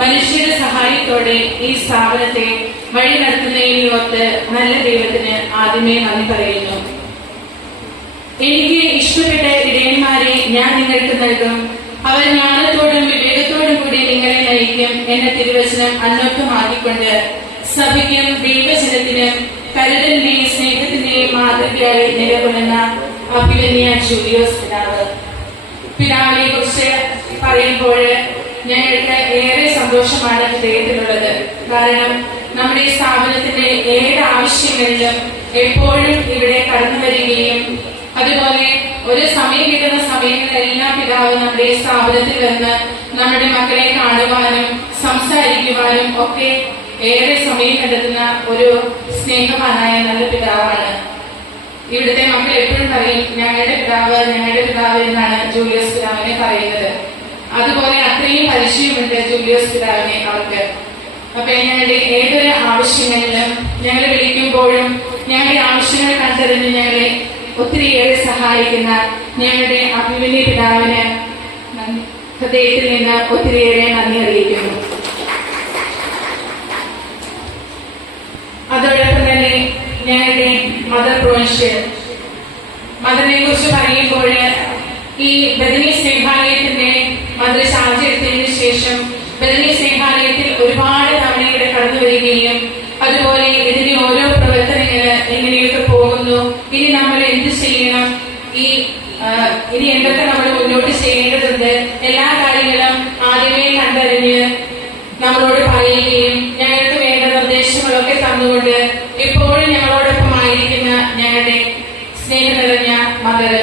മനുഷ്യരുടെ സഹായത്തോടെ ഈ സ്ഥാപനത്തെ വഴി നടത്തുന്നതിനോർത്ത് നല്ല ദൈവത്തിന് ആദ്യമേ നന്ദി പറയുന്നു. എനിക്ക് ഇഷ്ടപ്പെട്ട ഇടയന്മാരെ ഞാൻ നിങ്ങൾക്ക് നൽകും, അവർ ജ്ഞാനത്തോടും വിവേകത്തോടും കൂടി നിങ്ങളെ നയിക്കും എന്ന തിരുവചനം അന്വർത്ഥമാക്കിക്കൊണ്ട് സഭയ്ക്കും ദൈവജനത്തിനും കരുതലിന്റെയും സ്നേഹത്തിന്റെയും മാതൃകയായി നിലകൊള്ളുന്ന അഭിമന്യ ജൂലിയോസ് പിതാവിനെ കുറിച്ച് പറയുമ്പോൾ ഞങ്ങൾക്ക് ഏറെ സന്തോഷമാണ് ഹൃദയത്തിലുള്ളത്. കാരണം നമ്മുടെ സ്ഥാപനത്തിന്റെ ഏത് ആവശ്യങ്ങളിലും എപ്പോഴും ഇവിടെ കടന്നു വരികയും അതുപോലെ ഒരു സമയം കിട്ടുന്ന സമയങ്ങളിലെല്ലാം പിതാവ് നമ്മുടെ സ്ഥാപനത്തിൽ വന്ന് നമ്മുടെ മക്കളെ കാണുവാനും സംസാരിക്കുവാനും ഒക്കെ ഏറെ സമയം കണ്ടെത്തുന്ന ഒരു സ്നേഹവാനായ നല്ല പിതാവാണ്. ഇവിടുത്തെ മക്കൾ എപ്പോഴും പറയും ഞങ്ങളുടെ പിതാവ് എന്നാണ് ജൂലിയോസ് പിതാവിനെ പറയുന്നത്. അതുപോലെ അത്രയും പരിചയമുണ്ട് ജൂലിയോസ് പിതാവിനെ അവർക്ക്. അപ്പൊ ഞങ്ങളുടെ ഏതൊരു ആവശ്യങ്ങളിലും ഞങ്ങൾ വിളിക്കുമ്പോഴും ഞങ്ങളുടെ ആവശ്യങ്ങൾ കണ്ടറിഞ്ഞ് ഞങ്ങളെ ഒത്തിരിയേറെ സഹായിക്കുന്ന ഞങ്ങളുടെ അഭിമന്യ പിതാവിന് ഹൃദയത്തിൽ നിന്ന് ഒത്തിരിയേറെ നന്ദി അറിയിക്കുന്നു. അതോടൊപ്പം തന്നെ ഞങ്ങളുടെ മദർ പ്രൊവിൻഷ്യൽ മദറിനെ കുറിച്ച് പറയുമ്പോൾ ഈ ബദനി സ്നേഹാലയത്തിന്റെ മദർ ചാർജ് എടുത്തതിനു ശേഷം ബദനി സ്നേഹാലയത്തിൽ ഒരുപാട് തവണ ഇവിടെ കടന്നു വരികയും അതുപോലെ ഇതിന്റെ ഓരോ പ്രവർത്തനങ്ങൾ എങ്ങനെയൊക്കെ പോകുന്നു, ഇനി നമ്മൾ എന്ത് ചെയ്യണം, ഇനി എന്തൊക്കെ നമ്മൾ മുന്നോട്ട് ചെയ്യേണ്ടതുണ്ട്, എല്ലാ കാര്യങ്ങളും ആദ്യമേ കണ്ടറിഞ്ഞ് നമ്മളോട് പറയുകയും ഞങ്ങൾക്ക് വേണ്ട നിർദ്ദേശങ്ങളൊക്കെ തന്നുകൊണ്ട് എപ്പോഴും ഞങ്ങളോടൊപ്പം ആയിരിക്കുന്ന ഞങ്ങളുടെ സ്നേഹം നിറഞ്ഞ മദർ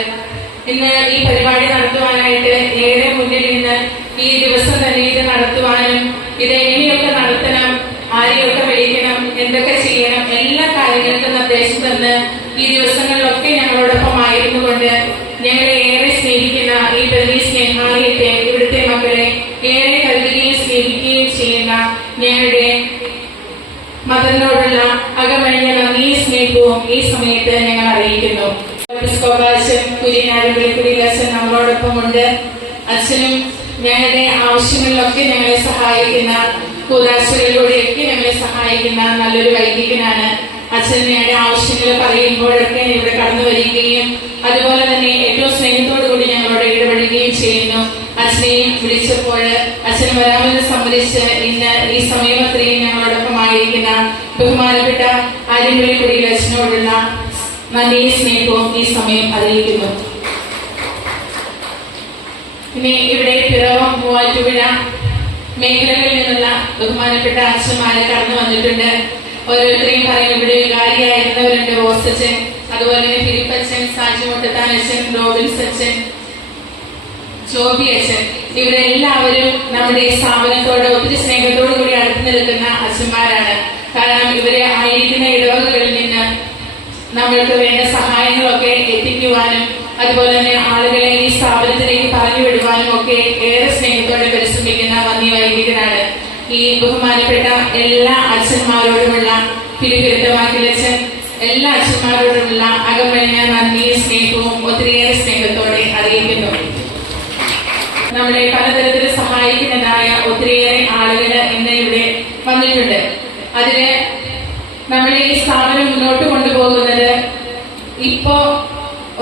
ഇന്ന് ഈ പരിപാടി നടത്തുവാനായിട്ട് ഏറെ മുന്നിൽ നിന്ന് ഈ ദിവസം തന്നെ ഇത് നടത്തുവാനും ഇത് എങ്ങനെയൊക്കെ നടത്തണം, ആരെയൊക്കെ വിളിക്കണം, എന്തൊക്കെ ചെയ്യണം, എല്ലാ കാര്യങ്ങൾക്കും നിർദ്ദേശം തന്ന് ഈ ദിവസങ്ങളിലൊക്കെ ഞങ്ങളോടൊപ്പം ആയിരുന്നു കൊണ്ട് ഞങ്ങളെ ഏറെ സ്നേഹിക്കുന്ന ഈ ബദനി സ്നേഹാലയത്തെ ഇവിടുത്തെ മക്കളെ ഏറെ കരുതുകയും സ്നേഹിക്കുകയും ചെയ്യുന്ന ഞങ്ങളുടെ മദറിനോടുള്ള അകമഴിഞ്ഞ നന്ദിയും സ്നേഹവും ഈ സമയത്ത് ഞങ്ങൾ അറിയിക്കുന്നു. അച്ഛൻ കുര്യനാടുകളിൽ നമ്മളോടൊപ്പം ഉണ്ട്. അച്ഛനും ഞങ്ങളുടെ ആവശ്യങ്ങളിലൊക്കെ ഞങ്ങളെ സഹായിക്കുന്ന കൂതാശകളിലൂടെയൊക്കെ ഞങ്ങളെ സഹായിക്കുന്ന നല്ലൊരു വൈദികനാണ് അച്ഛൻ. ഞങ്ങളുടെ ആവശ്യങ്ങൾ പറയുമ്പോഴൊക്കെ ഇവിടെ കടന്നു വരികയും അതുപോലെ തന്നെ ഏറ്റവും സ്നേഹത്തോടു കൂടി ഞങ്ങളോട് ഇടപെടുകയും ചെയ്യുന്നു. അച്ഛനെയും വിളിച്ചപ്പോൾ അച്ഛൻ വരാമെന്ന് സമ്മതിച്ച് ഇന്ന് ഈ സമയം അത്രയും ഞങ്ങളോടൊപ്പം ആയിരിക്കുന്ന ബഹുമാനപ്പെട്ട ആര്യമ്പള്ളിക്കുടിയിൽ അച്ഛനോടുള്ള നന്ദിയും സ്നേഹവും ഈ സമയം അറിയിക്കുന്നു. ഇനി ഇവിടെ പിറവം മൂവാറ്റുപുഴ മേഖലകളിൽ നിന്നുള്ള ബഹുമാനപ്പെട്ട അച്ഛന്മാരെ കടന്നു വന്നിട്ടുണ്ട്. ഓരോരുത്തരെയും പറയും ഇവിടെ വികാരിയായിരുന്നവരുണ്ട്. റോസച്ചൻ, അതുപോലെ തന്നെ ഫിലിപ്പച്ചൻ, സാജി മുട്ടത്താൻ അച്ഛൻ, റോബിൻസ് അച്ഛൻ, ജോബി അച്ഛൻ, ഇവരെല്ലാവരും നമ്മുടെ ഈ സ്ഥാപനത്തോട് ഒത്തിരി സ്നേഹത്തോടു കൂടി അടുത്ത് നിൽക്കുന്ന അച്ഛന്മാരാണ്. കാരണം ഇവരെ ആയിരിക്കുന്ന ഇടവകകളിൽ നിന്ന് നമ്മൾക്ക് വേണ്ട സഹായങ്ങളൊക്കെ എത്തിക്കുവാനും അതുപോലെ തന്നെ ആളുകളെ ഈ സ്ഥാപനത്തിലേക്ക് പറഞ്ഞു വിടുവാനും ഒക്കെ ഏറെ സ്നേഹത്തോടെ പരിശ്രമിക്കുന്ന വന്യ വൈദികനാണ്. ഈ ബഹുമാനപ്പെട്ട എല്ലാ അച്ഛന്മാരോടുമുള്ള ഫിലിപ്പിരട്ടവാക്കിലച്ഛൻ എല്ലാ അച്ഛന്മാരോടുമുള്ള അകമഴിഞ്ഞ നന്ദിയും സ്നേഹവും ഒത്തിരിയേറെ സ്നേഹത്തോടെ അറിയിക്കുന്നു. നമ്മളെ പലതരത്തിൽ സഹായിക്കുന്നതായ ഒത്തിരിയേറെ ആളുകൾ ഇന്ന് ഇവിടെ വന്നിട്ടുണ്ട്. അതിന് നമ്മളെ ഈ സ്ഥാപനം മുന്നോട്ട് കൊണ്ടുപോകുന്നത് ഇപ്പോ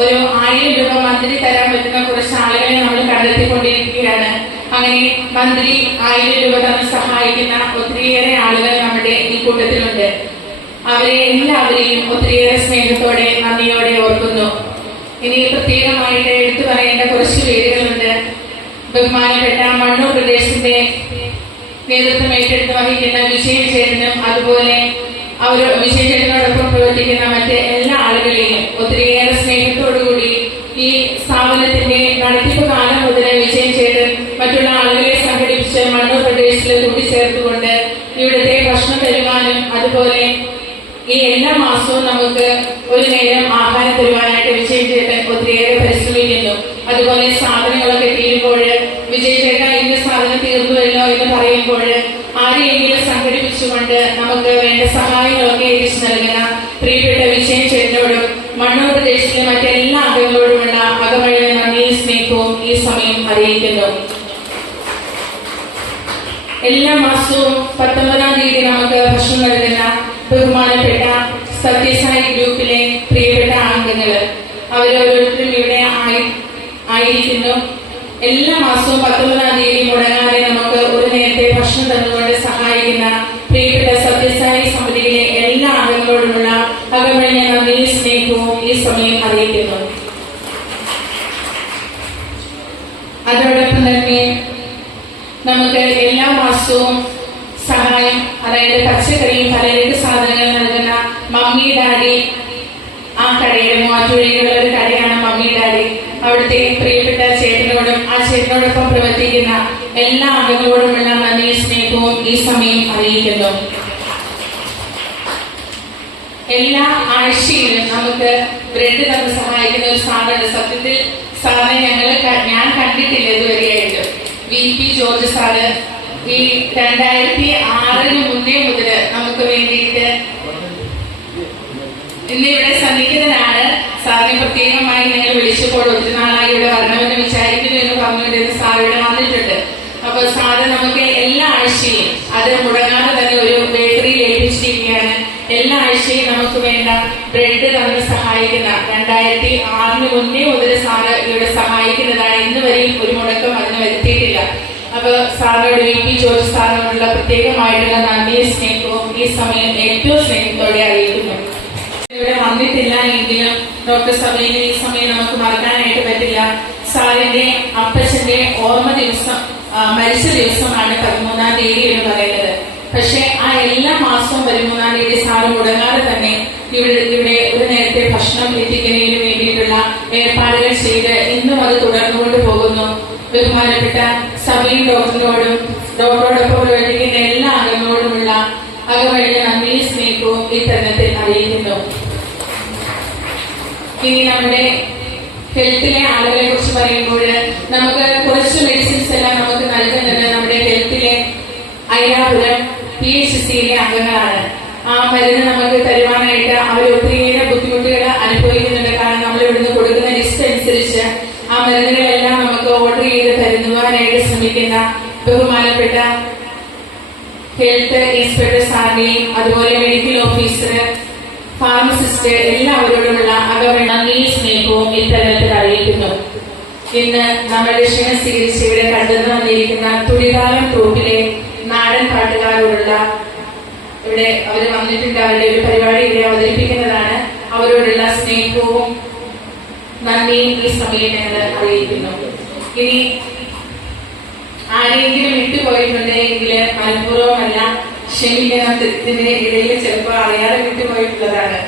ഒരു 1000 രൂപ മന്ത്രി തരാൻ പറ്റുന്ന കുറച്ച് ആളുകളെ നമ്മൾ കണ്ടെത്തിക്കൊണ്ടിരിക്കുകയാണ്. അങ്ങനെ മന്ത്രി 1000 രൂപ തന്ന് സഹായിക്കുന്ന ഒത്തിരിയേറെ ആളുകൾ നമ്മുടെ ഈ കൂട്ടത്തിലുണ്ട്. അവരെ എല്ലാവരെയും ഒത്തിരിയേറെ സ്നേഹത്തോടെ നന്ദിയോടെ ഓർക്കുന്നു. ഇനി പ്രത്യേകമായിട്ട് എടുത്തു പറയേണ്ട കുറച്ച് പേരുകളുണ്ട്. ബഹുമാനപ്പെട്ട മണ്ണൂർ പ്രദേശത്തിന്റെ നേതൃത്വം ഏറ്റെടുത്ത് വഹിക്കുന്ന വിജയൻ ചേട്ടനും അതുപോലെ വിജയൻ ചേട്ടനോടൊപ്പം പ്രവർത്തിക്കുന്ന മറ്റ് എല്ലാ ആളുകളെയും ഒത്തിരിയേറെ സ്നേഹത്തോടുകൂടി ഈ സ്ഥാപനത്തിന്റെ നടത്തിപ്പ് കാലം മുതൽ വിജയൻ ചേട്ടൻ മറ്റുള്ള ആളുകളെ സംഘടിപ്പിച്ച് മണ്ണൂർ പ്രദേശത്തിൽ കൂട്ടിച്ചേർത്തുകൊണ്ട് ഇവിടുത്തെ ഭക്ഷണം തരുവാനും അതുപോലെ ഈ എല്ലാ മാസവും നമുക്ക് ഒരു നേരം ആഹാരം തരുവാനായിട്ട് വിജയൻ ചേട്ടൻ ഒത്തിരിയേറെ പരിശ്രമിക്കുന്നു. അതുപോലെ സാധനങ്ങളൊക്കെ തീരുമ്പോൾ വിജയൻ ചേട്ടൻ ഇന്ന സാധനം തീർന്നുവല്ലോ എന്ന് പറയുമ്പോൾ ആരെയെങ്കിലും സംഘടിപ്പിച്ചുകൊണ്ട് നമുക്ക് വേണ്ട സഹായങ്ങളൊക്കെ എത്തിച്ചു നൽകുന്ന പ്രിയപ്പെട്ട വിജയൻ ചേട്ടനോടും മണ്ണൂർ പ്രദേശത്തിലെ മറ്റെല്ലാ അംഗങ്ങളോടുമുള്ള അകമഴിഞ്ഞ നന്ദിയും സ്നേഹവും ഈ സമയം അറിയിക്കുന്നു. എല്ലാ മാസവും 19-ാം തീയതി നമുക്ക് ഭക്ഷണം നൽകുന്ന ബഹുമാനപ്പെട്ട സത്യസായി ഗ്രൂപ്പിലെ പ്രിയപ്പെട്ട അംഗങ്ങള് അവരോരോരുത്തരും ഇവിടെ ആയിരിക്കുന്നു. എല്ലാ മാസവും 19-ാം തീയതി മുടങ്ങാതെ നമുക്ക് ഒരു നേരത്തെ ഭക്ഷണം തന്നുകൊണ്ട് സഹായിക്കുന്ന പ്രിയപ്പെട്ട സത്യസായി സമിതിയിലെ എല്ലാ അംഗങ്ങളോടുമുള്ള അകമഴിഞ്ഞ നന്ദിയും സ്നേഹവും ഈ സമയം അറിയിക്കുന്നു. അതോടൊപ്പം തന്നെ നമുക്ക് എല്ലാ മാസവും സഹായം, അതായത് പച്ചക്കറിയും പലചരക്ക് സാധനങ്ങൾ നൽകുന്ന മമ്മി ഡാഡി, ആ കടയുടെ മൂവാറ്റുപുഴയിലുള്ള ഒരു കടയാണ് മമ്മി ഡാഡി. അവിടുത്തെ പ്രിയപ്പെട്ട ചേട്ടനോടും ആ ചേട്ടനോടൊപ്പം പ്രവർത്തിക്കുന്ന എല്ലാ അംഗങ്ങളോടുമുള്ള നന്ദിയും സ്നേഹവും ഈ സമയം അറിയിക്കുന്നു. എല്ലാ ആഴ്ചയിലും നമുക്ക് ബ്രെഡ് തന്ന് സഹായിക്കുന്ന ഒരു സാധനം, സത്യത്തിൽ സാധനം ഞാൻ കണ്ടിട്ടില്ല ഇതുവരെയായിട്ട്. VP ജോർജ് സാറ് ഈ 2006 മുന്നേ മുതൽ നമുക്ക് വേണ്ടിയിട്ട് ഇന്നിവിടെ സന്നിഹിതനാണ്. സാറിനെ പ്രത്യേകമായി ഞങ്ങൾ വിളിച്ചപ്പോൾ ഒത്തിരി നാളായി ഇവിടെ വരണമെന്ന് വിചാരിക്കുന്നു എന്ന് പറഞ്ഞുകൊണ്ടിരുന്ന സാർ ഇവിടെ വന്നിട്ടുണ്ട്. അപ്പൊ സാറ് നമുക്ക് എല്ലാ ആഴ്ചയും അത് മുടങ്ങാതെ തന്നെ ഒരു ബേക്കറിയിൽ ഏൽപ്പിച്ചിരിക്കുകയാണ്. എല്ലാ ആഴ്ചയും നമുക്ക് വേണ്ട ബ്രെഡ് തന്ന് സഹായിക്കുന്ന 2006 മുന്നേ മുതൽ സാറ് ഇവിടെ സഹായിക്കുന്നതാണ്. ഇന്ന് വരെയും ഒരു മുടക്കം അതിന് വരുത്തിയിട്ടില്ല. അപ്പൊ സാറിനോട് VP ജോർജ് സാറിനോടുള്ള പ്രത്യേകമായിട്ടുള്ള നന്ദിയും സ്നേഹവും ഈ സമയം ഏറ്റവും സ്നേഹത്തോടെ അറിയിക്കുന്നു. ഇവിടെ വന്നിട്ടില്ല എങ്കിലും ഡോക്ടർ സബീനെ ഈ സമയം നമുക്ക് മറക്കാനായിട്ട് പറ്റില്ല. സാറിന്റെ അപ്പച്ചന്റെ ഓർമ്മ ദിവസം, മരിച്ച ദിവസമാണ് 13-ാം തീയതി എന്ന് പറയുന്നത്. പക്ഷെ ആ എല്ലാ മാസവും 13-ാം തീയതി സാറ് മുടങ്ങാതെ തന്നെ ഇവിടെ ഒരു നേരത്തെ ഭക്ഷണം എത്തിക്കുന്നതിന് വേണ്ടിയിട്ടുള്ള ഏർപ്പാടുകൾ ചെയ്ത് ഇന്നും അത് തുടർന്നുകൊണ്ട് പോകുന്നു. ബഹുമാനപ്പെട്ട സബീൻ ഡോക്ടറിനോടും ഡോക്ടറോടൊപ്പം പ്രവർത്തിക്കുന്ന എല്ലാ അംഗങ്ങളോടുമുള്ള അകമഴിഞ്ഞ നന്ദിയും സ്നേഹവും ഈ തരുണത്തിൽ അറിയിക്കുന്നു. ഇനി നമ്മുടെ ഹെൽത്തിലെ ആളുകളെ കുറിച്ച് പറയുമ്പോൾ നമുക്ക് കുറച്ച് മെഡിസിൻസ് എല്ലാം നമുക്ക് നൽകുന്നത് നമ്മുടെ ഹെൽത്തിലെ അയ്യാപുരം PHCയിലെ അംഗങ്ങളാണ്. ആ മരുന്ന് നമുക്ക് തരുവാനായിട്ട് അവർ ഒത്തിരിയേറെ ബുദ്ധിമുട്ടുകൾ അനുഭവിക്കുന്നുണ്ട്. കാരണം നമ്മൾ ഇവിടുന്ന് കൊടുക്കുന്ന ലിസ്റ്റ് അനുസരിച്ച് ആ മരുന്നുകളെല്ലാം നമുക്ക് ഓർഡർ ചെയ്ത് തരുവാനായിട്ട് ശ്രമിക്കുന്ന ബഹുമാനപ്പെട്ട ഹെൽത്ത് ഇൻസ്പെക്ടർ സാറിനെയും അതുപോലെ മെഡിക്കൽ ഓഫീസർ, ഫാർമസിസ്റ്റ് എല്ലാവരോടുമുള്ള അകമഴിഞ്ഞ നന്ദിയും സ്നേഹവും ഇത്തരത്തിൽ അറിയിക്കുന്നു. ഇന്ന് നമ്മുടെ ക്ഷണം സ്വീകരിച്ച് ഇവിടെ കണ്ടെന്നു വന്നിരിക്കുന്ന തുടികാലം ട്രൂപ്പിലെ നാടൻ പാട്ടുകാരോടുള്ള ഇവിടെ അവർ വന്നിട്ടുണ്ട്. അവരുടെ ഒരു പരിപാടി ഇവിടെ അവതരിപ്പിക്കുന്നതാണ്. അവരോടുള്ള സ്നേഹവും നന്ദിയും ഈ സമയം ഞങ്ങൾ അറിയിക്കുന്നു. ഇനി ആരെങ്കിലും വിട്ടുപോയിട്ടുണ്ടെങ്കിൽ മനഃപൂർവ്വമല്ല, ക്ഷമിക്കണം. ഇതിന്റെ ഇടയിൽ ചിലപ്പോൾ അറിയാതെ വിട്ടുപോയിട്ടുള്ളതാണ്.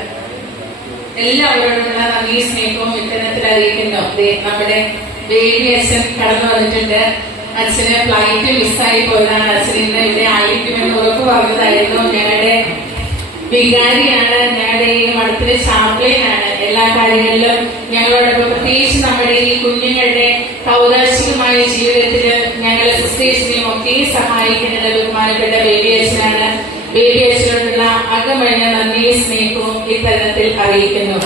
എല്ലാവരോടുമുള്ള നന്ദി സ്നേഹവും ഇത്തരത്തിൽ അറിയിക്കുന്നു. നമ്മുടെ ബേബി അച്ഛൻ കടന്നു വന്നിട്ടുണ്ട്. അച്ഛന് ഫ്ലൈറ്റ് മിസ്സായി പോയതാണ്. അച്ഛൻ ഇന്ന് ഇവിടെ ആയിരിക്കുമെന്ന് ഉറപ്പ് പറഞ്ഞതായിരുന്നു. ഞങ്ങളുടെ വികാരിയാണ്, ഞങ്ങളുടെ ഈ മഠത്തിലെ ചാപ്ലിനാണ്. എല്ലാ കാര്യങ്ങളിലും ഞങ്ങളോടൊപ്പം പ്രത്യേകിച്ച് നമ്മുടെ ഈ കുഞ്ഞുങ്ങളുടെ കൗതാശികമായ ജീവിതത്തിൽ ഞങ്ങളെ സിസ്റ്റേഴ്സിനെയും ഒക്കെ സഹായിക്കുന്നത് ബഹുമാനപ്പെട്ട ബേബി അച്ഛനാണ്. ബേബി അച്ഛനോടുള്ള അകമഴിഞ്ഞ നന്ദിയും സ്നേഹവും ഈ തരുണത്തിൽ അറിയിക്കുന്നു.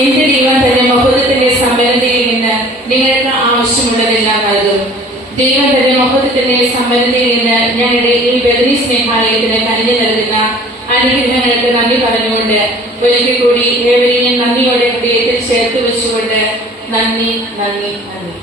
എന്റെ ദൈവം തന്നെ മഹത്വത്തിന്റെ സമ്പന്നതയിൽ നിന്ന് നിങ്ങൾക്ക് ആവശ്യമുള്ളതെല്ലാം നൽകും. ദൈവം തന്നെ മഹത്വത്തിന്റെ സമ്പന്നതയിൽ നിന്ന് ഞങ്ങളുടെ ഈ ബദരി സ്നേഹാലയത്തിന് കനിഞ്ഞു നൽകുന്ന അനുഗ്രഹങ്ങൾക്ക് നന്ദി പറഞ്ഞുകൊണ്ട് ഒരിക്കൽ കൂടി ഏവരെയും നന്ദിയോടെ ഹൃദയത്തിൽ ചേർത്ത് വെച്ചുകൊണ്ട് നന്ദി നന്ദി നന്ദി.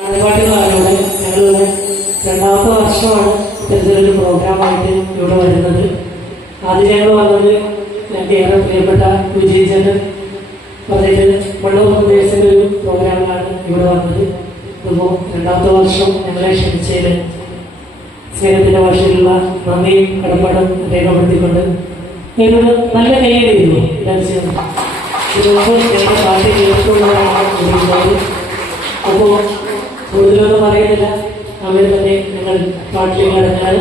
പരിപാടികളാണ് ഞങ്ങളിവിടെ രണ്ടാമത്തെ വർഷമാണ് ഇത്തരത്തിലൊരു പ്രോഗ്രാമായിട്ട് ഇവിടെ വരുന്നത്. ആദ്യം ഞങ്ങൾ വന്നത് എൻ്റെ ഏറെ പ്രിയപ്പെട്ട വിജയചന്ദ്രൻ പറഞ്ഞിട്ട് വെള്ളൂർ പ്രദേശത്തിൻ്റെ ഒരു പ്രോഗ്രാമിലാണ് ഇവിടെ വന്നത്. ഇപ്പോൾ രണ്ടാമത്തെ വർഷം ഞങ്ങളെ ക്ഷണിച്ചതിൽ സ്നേഹത്തിൻ്റെ ഭാഷയിലുള്ള നന്ദിയും കടപ്പാടും രേഖപ്പെടുത്തിക്കൊണ്ട് ഞാനൊരു നല്ല കൈയ്യടിയിരുന്നു ഞങ്ങളുടെ പാർട്ടി കേൾക്കുള്ളതാണ്. അപ്പോൾ കൂടുതലൊന്നും പറയുന്നില്ല, അവർ തന്നെ ഞങ്ങൾ പാട്ടിലേക്ക് കടന്നാൽ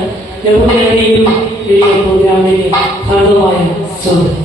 എവിടെയാണെങ്കിലും ഈ പ്രോഗ്രാമിലേക്ക് ഭാഗമായ സ്വാഗതം.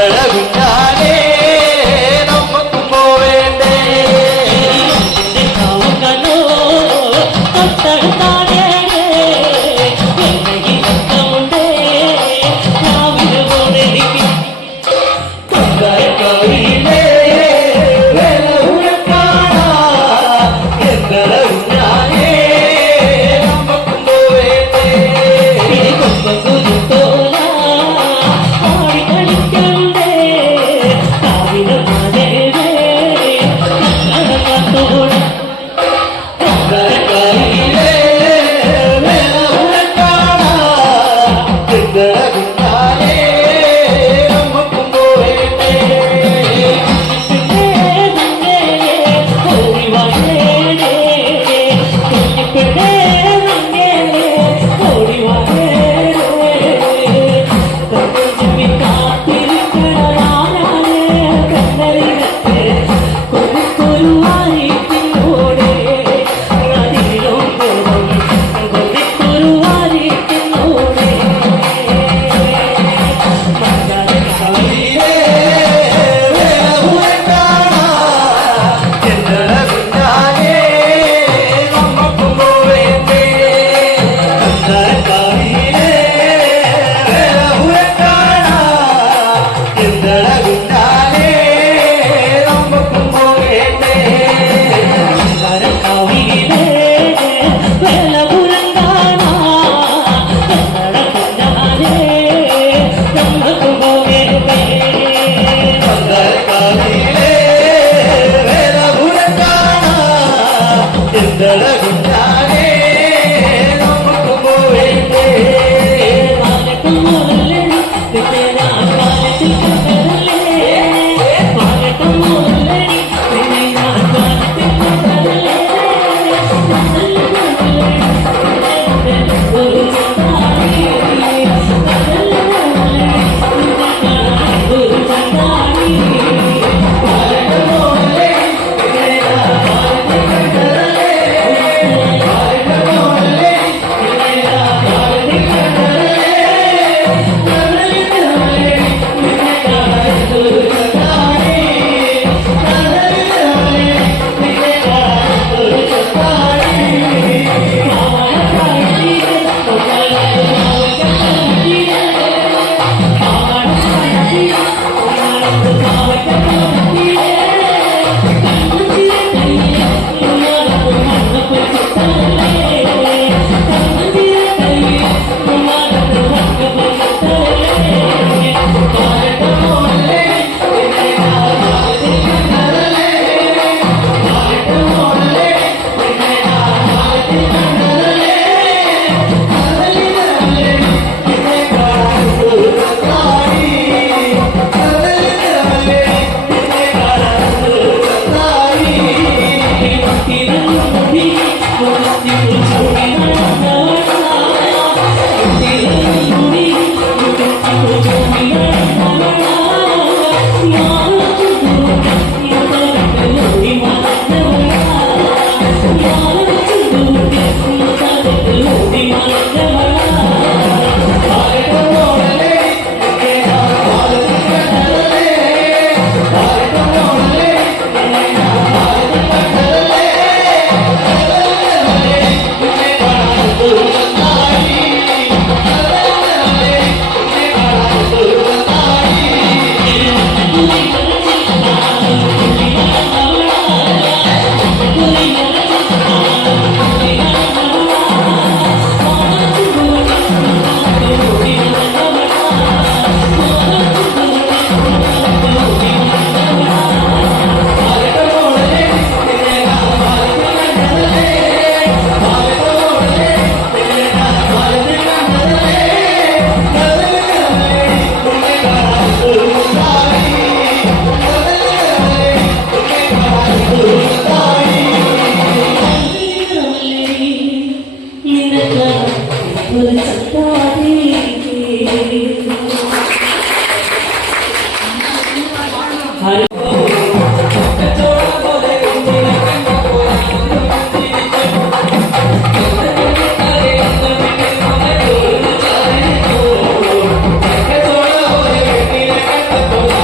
കുഞ്ഞാനേ നമുക്കും പോവേണ്ടേ ോ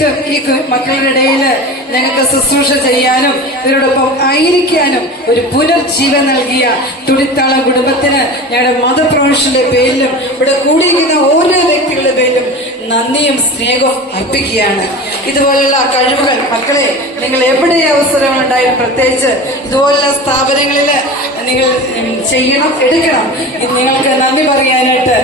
തീർച്ചയായിട്ടും ഈ മക്കളുടെ ഇടയിൽ ഞങ്ങൾക്ക് ശുശ്രൂഷ ചെയ്യാനും ഇവരോടൊപ്പം ആയിരിക്കാനും ഒരു പുനർജീവൻ നൽകിയ തുടിത്താളം കുടുംബത്തിന് ഞങ്ങളുടെ മതപ്രൊഫഷന്റെ പേരിലും ഇവിടെ കൂടിയിരിക്കുന്ന ഓരോ വ്യക്തികളുടെ പേരിലും നന്ദിയും സ്നേഹവും അർപ്പിക്കുകയാണ്. ഇതുപോലുള്ള കഴിവുകൾ മക്കളെ നിങ്ങൾ എവിടെ അവസരങ്ങളുണ്ടായാലും പ്രത്യേകിച്ച് ഇതുപോലുള്ള സ്ഥാപനങ്ങളിൽ നിങ്ങൾ ചെയ്യണം, എടുക്കണം. നിങ്ങൾക്ക് നന്ദി പറയാനായിട്ട്